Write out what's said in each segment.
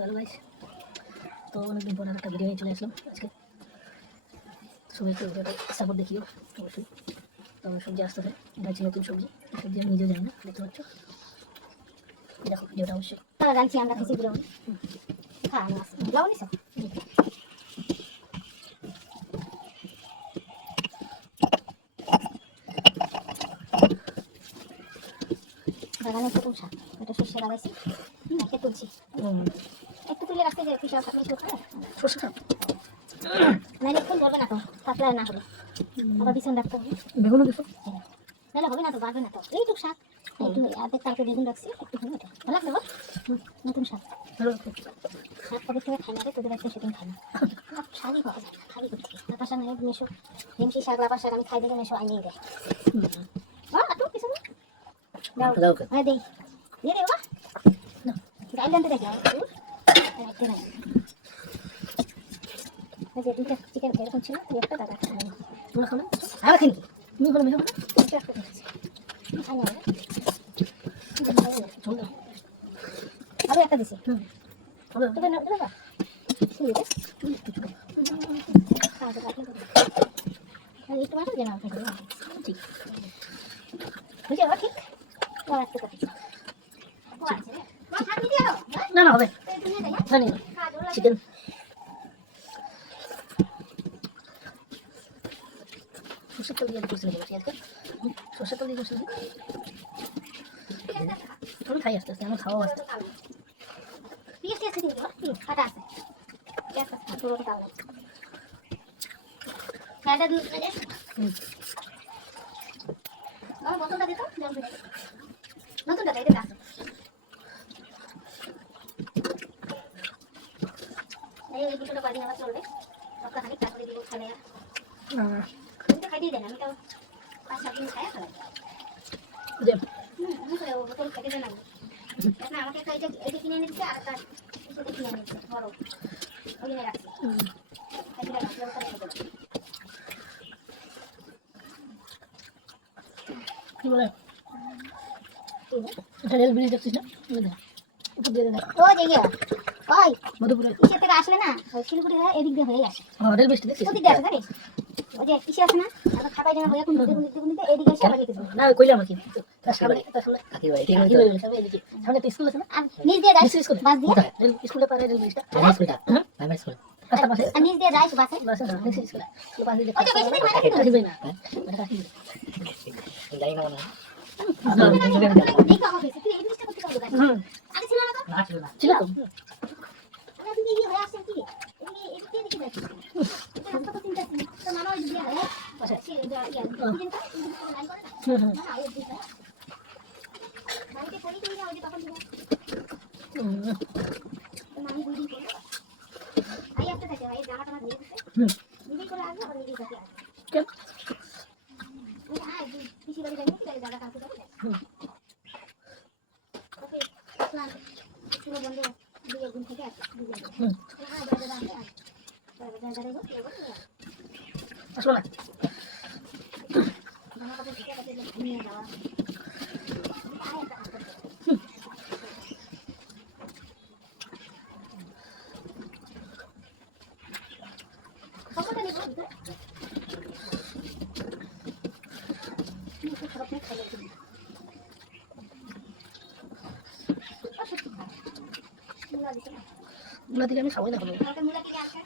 Hello guys, তো অনেকদিন পর একটা ভিডিও নিয়ে চলে আসলাম আজকে। সবাই একটু ভিডিওটা সাপোর্ট দেখিও অবশ্যই। তো সবজি আসতে থাকে, এটা হচ্ছে নতুন সবজি। সবজি আমি নিজেও জানি না, দেখতে পাচ্ছ। দেখো ভিডিওটা অবশ্যই। রাঁধছি আমরা কিছু লবণ। হ্যাঁ লবণ নিছো? বাগানে প্রথম শাক, এটা সর্ষে লাগাইছি, একটা তুলছি, একটু তুলে রাখতে যে পিঠা থাকলে সর্ষে শাক নাহলে ফুল ধরবে না তো, পাতলা না হলে আবার বিছন রাখতে হবে। বেগুনও দিছো? নাহলে হবে না তো, বাড়বে না তো। এইটুকু শাক একটু অর্ধেক কালকে বেগুন রাখছি, একটু এটা ভালো লাগবে বল। নতুন শাক, শাক কবে থেকে খাই না রে, তোদের একটা সেদিন খাই না। শাকই পাওয়া যায় না, খালি করতে লাপা শাক নেই, মেশো হেমসি শাক, লাপা শাক আমি খাই দিলে মেশো আইনিয়ে দেয়। একটু কিছু দাও দাও, হ্যাঁ দিই দিয়ে দে বাবা, গাইড আনতে দেখি রাখতে নাই। যে দুইটা চিকেন এরকম ছিল, একটা দাদা তোমরা খাবে আর রাখেন কি তুমি বলো মেজো আরো একটা দিছি। হবে তোকে না দেবা শুনি দে একটু মাত্র দেনা ঠিক বুঝে বা ঠিক আর একটু কাটি না না হবে জানি না চিকেন সর্ষের তেল দিয়ে করছি নাকি আজকে? সর্ষের তেল দিয়ে করছি নাকি? আমি খাই আস্তে আস্তে, আমার খাওয়া আস্তে। পিএসটি আছে কিন্তু কাটা আছে গ্যাস আছে পুরো দাও খাইটা দুধ লাগে না বোতলটা দিতো জল দিয়ে নতুনটা এটা আছে এই দুটোটা বাড়ি আমার চলবে সপ্তাহ খানিক তারপরে দিব খালে আমি তো খাই দিয়ে দেন আমি তো 5-7 দিন খাই ফেলাই আমি করে বোতল খেতে দেন না আমাকে একটা এটা কিনে এনে দিচ্ছে আর একটা সেটা কিনে এনে দিচ্ছে বড় ওই নিয়ে রাখছি এটা রাখলে ওটা খেতে দেবো কি বলে এটা রেল ব্রিজ দেখছিস না? উপর দিয়ে দেখ ও যে ইয়া ওই মধুপুরে কিসের থেকে আসলে না ওই শিলিগুড়ি হয়ে এদিক দিয়ে হয়ে আসে রেল ব্রিজটা দেখছিস? ওদিক দিয়ে আসে জানিস ওই যে কিসে আসে না আবার খাবাই যেন হয়ে কোন দিতে এদিকে এসে আবার গেছে না কইলাম কি তার সামনে কাকি ভাই ঠিক আছে সামনে এদিকে সামনে একটা স্কুল আছে না? আর নিচ দিয়ে যাইস স্কুল বাস দিয়ে রেল স্কুলে পারে রেল ব্রিজটা স্কুলটা প্রাইমারি স্কুল রাস্তার পাশে আর নিচ দিয়ে যাইস বাসে বাসে না নিচে স্কুলে পাশে দিয়ে ওই যে বেশি দিন হয় না কিন্তু কাকি ভাই না এটা কাকি ভাই জানি না মনে দেখো হবে তুই এই জিনিসটা করতে পারবি আরে ছিল না তো না ছিল না ছিল তো আমি আপনি এই হয়ে আসছেন কি এই এদিক দিয়ে দেখি যাচ্ছি এটা রাস্তা তো চিন্তা ছিল তো মামা ওই দিয়ে হয়ে আচ্ছা সে ইয়া দিনটা লাইন করে না না ওই দিকে বাড়িতে পড়ি করি না ওই যে তখন দিন মামি বুঝি করে ভাই আসতে থাকে ভাই জামাটা না দিয়ে দিতে নিজেই করে আসবে আবার নিজেই থাকে কেন ওই আয় পিসি বাড়ি যাবি কি দাদা কালকে যাবে ওকে প্ল্যান শুনো বন্ধু দুই দিন থেকে আছে দুই দিন হ্যাঁ দাদা দাদা আসে দাদা দাদা গো আসো না জামা কাপড় থেকে কাছে নিয়ে যাওয়া কতটা নিব ভিতরে খারাপ না খাইলে মুলা দিতে না মুলা দিলে আমি খাবো না হবে কালকে মুলা কিনে আসে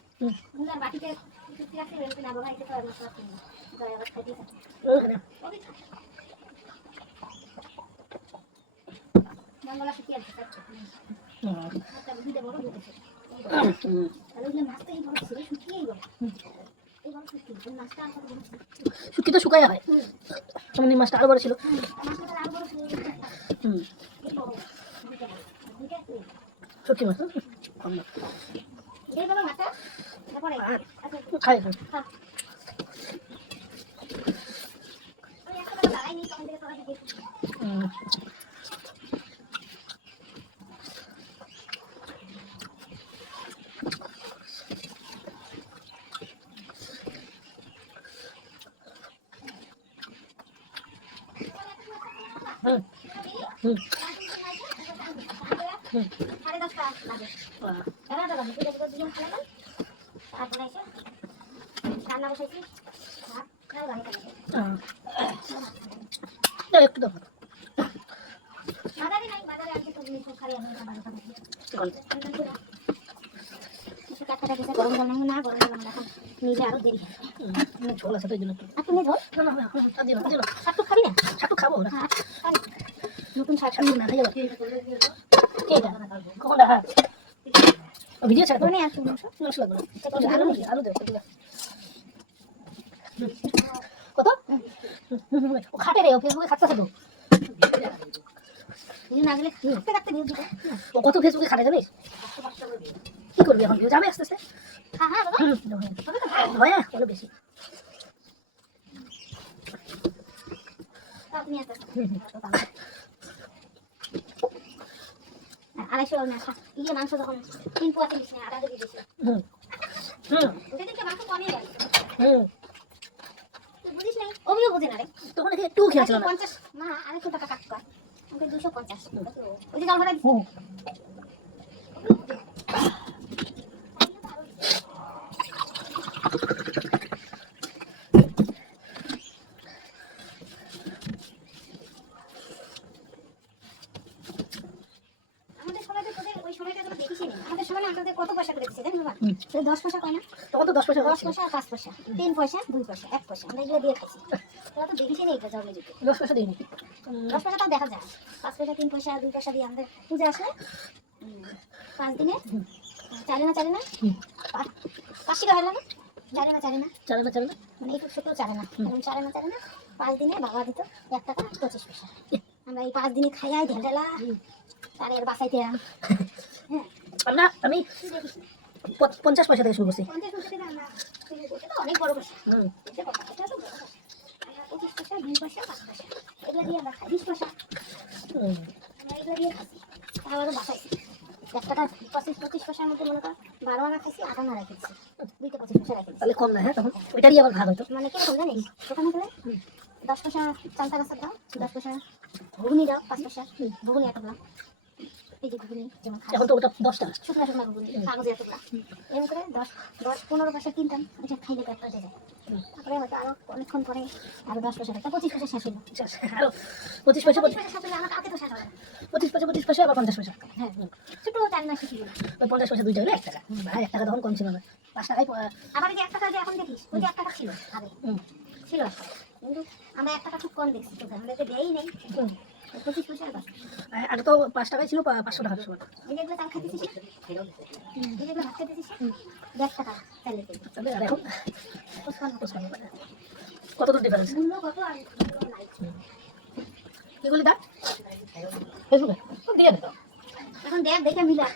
মুলার বাটিতে চুক্তি রাখতে হবে না বাবা এটা তো আর মশলা কিনে গায়ে আবার খাইতে থাকে ওখানে ওকে বাংলা শিখে আসছে একটা ভিডিও বড় হয়েছে তাহলে ওই মাছটা এই বড় ছিল শুকিয়েই বড় এই বড় শুকিয়ে ওই মাছটা আর কত বড় ছিল শুকি তো শুকায় হয় সামনে মাছটা আরো বড় ছিল মাছটা আর বড় ছিল এই বড় সত্যি মাছ কম না এই বড় মাছটা তারপরে খাই হ্যাঁ ওই একটা বড় লাগাই নেই তখন থেকে তোরা দেখে 10:30টা বাজে, 11টা বাজে। ঠিক আছে, দুজন খাইলাম, তারপরে এসে রান্না বসাইছি, ভাত খাও গাড়ি খাইছি। একটু দাও। বাজারে নাই, বাজারে আজকে তো জিনিস সব খাই আমি, বাজারে খাবো। একটু কাটকাটা গেছে, গরম জল নাই না, গরম জল না, এখন নিলে আরো দেরি হয়। ঝোল আছে তো এই জন্য একটু। আর তুমি ঝোল না না আর দিও না দিও না। শাকটুক খাবি না? একটু খাবো না। আর নতুন শাক একটু না খাইয়া কে এটা কোনটা? হ্যাঁ ভিডিও ছাড়া মনে আছে মাংস মাংস লাগবে না। আলু নাকি আলু দেবো কত ও খাটে রে ও ফেসবুকে খাটতেছে তো না গেলে কাটতে কাটতে ভিউ দিতে। ও কত ফেসবুকে খাটে জানিস কি করবি এখন ভিউ যাবে আস্তে আস্তে হ্যাঁ হ্যাঁ বাবা ভয় বলো বেশি আপনি আসতে 250 না ইয়ে মাংস যখন 3 পোয়া দিস না আধা কেজি দিস হুম হুম ওটা থেকে মাংস কমে যায়। হুম তুই বুঝিস নাই অভিও বুঝে না রে। তখন দেখি একটু খেয়াল ছিল না 50 মা 250 টাকা কাট কর আমাকে 250 ওই যে জল ভরা দিস। আমাদের সময়টা তোদের ওই সময়টা তোরা দেখিস নি। আমাদের সময় আমাদের কত পয়সা করে দিচ্ছে জানিস বাবা? 10 পয়সা কয় না? তখন তো 10 পয়সা 10 পয়সা আর 5 পয়সা 3 পয়সা 2 পয়সা 1 পয়সা আমরা এগুলো দিয়ে খাইছি। তোরা তো দেখিস নি এটা জন্মে যুগে। 10 পয়সা দিইনি 10 পয়সা তাও দেখা যায়। 5 পয়সা 3 পয়সা 2 পয়সা দিয়ে আমাদের পূজা আসলে 5 দিনে চালে না 5 টাকা হলো না চালে না চালে না মানে একটু ছোট চালে না চালে না 5 দিনে বাবা দিত 1 টাকা 25 পয়সা। আমরা এই 5 দিনে খাইয়াই ঢেলঢেলা তারে এর বাসাইতে হ্যাঁ আমি 50 পয়সা থেকে শুরু করছি 50 পয়সা থেকে আমরা এটা তো অনেক বড় পয়সা। হুম এটা তো বড় পয়সা। আমরা 25 পয়সা 2 পয়সা 5 পয়সা এগুলো দিয়ে আমরা খাই 20 পয়সা আমরা এগুলো দিয়ে খাইছি তারপরে বাসাইছি 1 টাকা 25 পয়সার মধ্যে মনে কর 12 আনা খাইছি 8 আনা রেখেছি 2 টা 25 পয়সা রেখেছি। তাহলে কম না হ্যাঁ তখন ওইটারই আবার ভাগ হতো মানে কিরকম জানিস দোকানে গেলে 10 পয়সা চালতা গাছ দাও 10 পয়সা ঘুগনি দাও 5 পয়সা ঘুগনি একটা দাও এই যে ঘুগনি যেমন খাই এখন তো ওটা 10 টাকা শুকনা শুকনা ঘুগনি কাগজের টুকরা এরকম করে 10-15 পয়সা কিনতাম এটা খাইলে পেটটা যায় তারপরে হয়তো আরো অনেকক্ষণ পরে আরো 10 পয়সা টাকা 25 পয়সা শেষ হলো আরো 25 পয়সা 25 পয়সা শেষ হলে আমার কালকে তো শেষ হবে 25 পয়সা আবার 50 পয়সা হ্যাঁ ছোট 4 মাস শেষ হলো ওই 50 পয়সা দুইটা হলো 1 টাকা ভাই 1 টাকা তখন কম ছিল না 5 টাকায় আবার এই যে 1 টাকা যে এখন দেখিস ওই যে 1 টাকা ছিল আগে ছিল কিন্তু আমরা 1 টাকা খুব কম দেখছি তো আমরা তো দেই নাই 25 পয়সা আর 10 পয়সা আগে তো 5 টাকায় ছিল 500 টাকা ছিল এই যেগুলো চাল খাইতেছিস না এই যেগুলো ভাত খাইতেছিস 1 টাকা চালের কেজি তাহলে আর এখন 55 কত দূর ডিফারেন্স মূল্য কত আর মূল্য নাই কি বলি দা ফেসবুকে দিয়ে দে এখন দেখ দেখে মিলা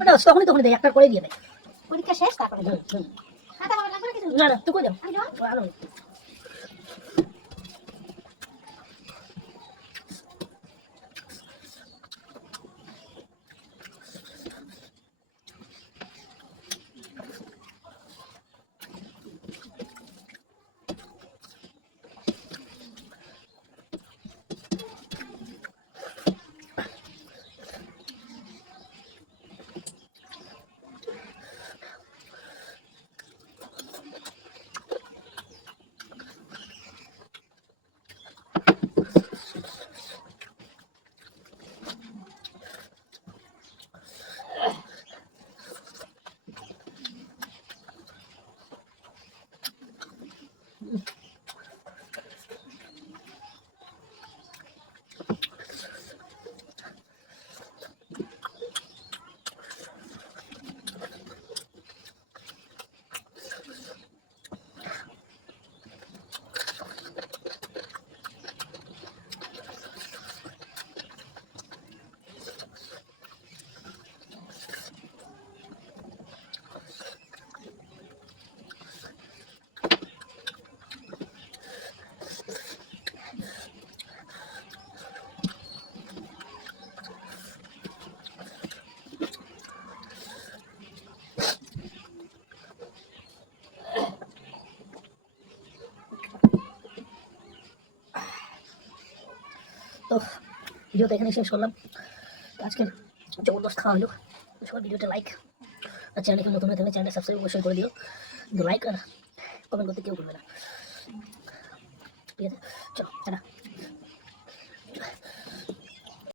ওটা তখনই দেয় একটা করে দিয়ে দেয় পরীক্ষা শেষ তারপরে খাতা কলম লাগবে না কিছু না তুই কই যাও আমি যাও আরো তো ভিডিওটা এখানে শেষ করলাম আজকের জবরদস্ত খাওয়া হলো। সবাই ভিডিওটা লাইক আর চ্যানেলকে নতুন হয়ে থাকলে চ্যানেলটা সাবস্ক্রাইব অবশ্যই করে দিও, কিন্তু লাইক আর কমেন্ট করতে কেউ ভুলবে না। ঠিক আছে, চলো টাটা।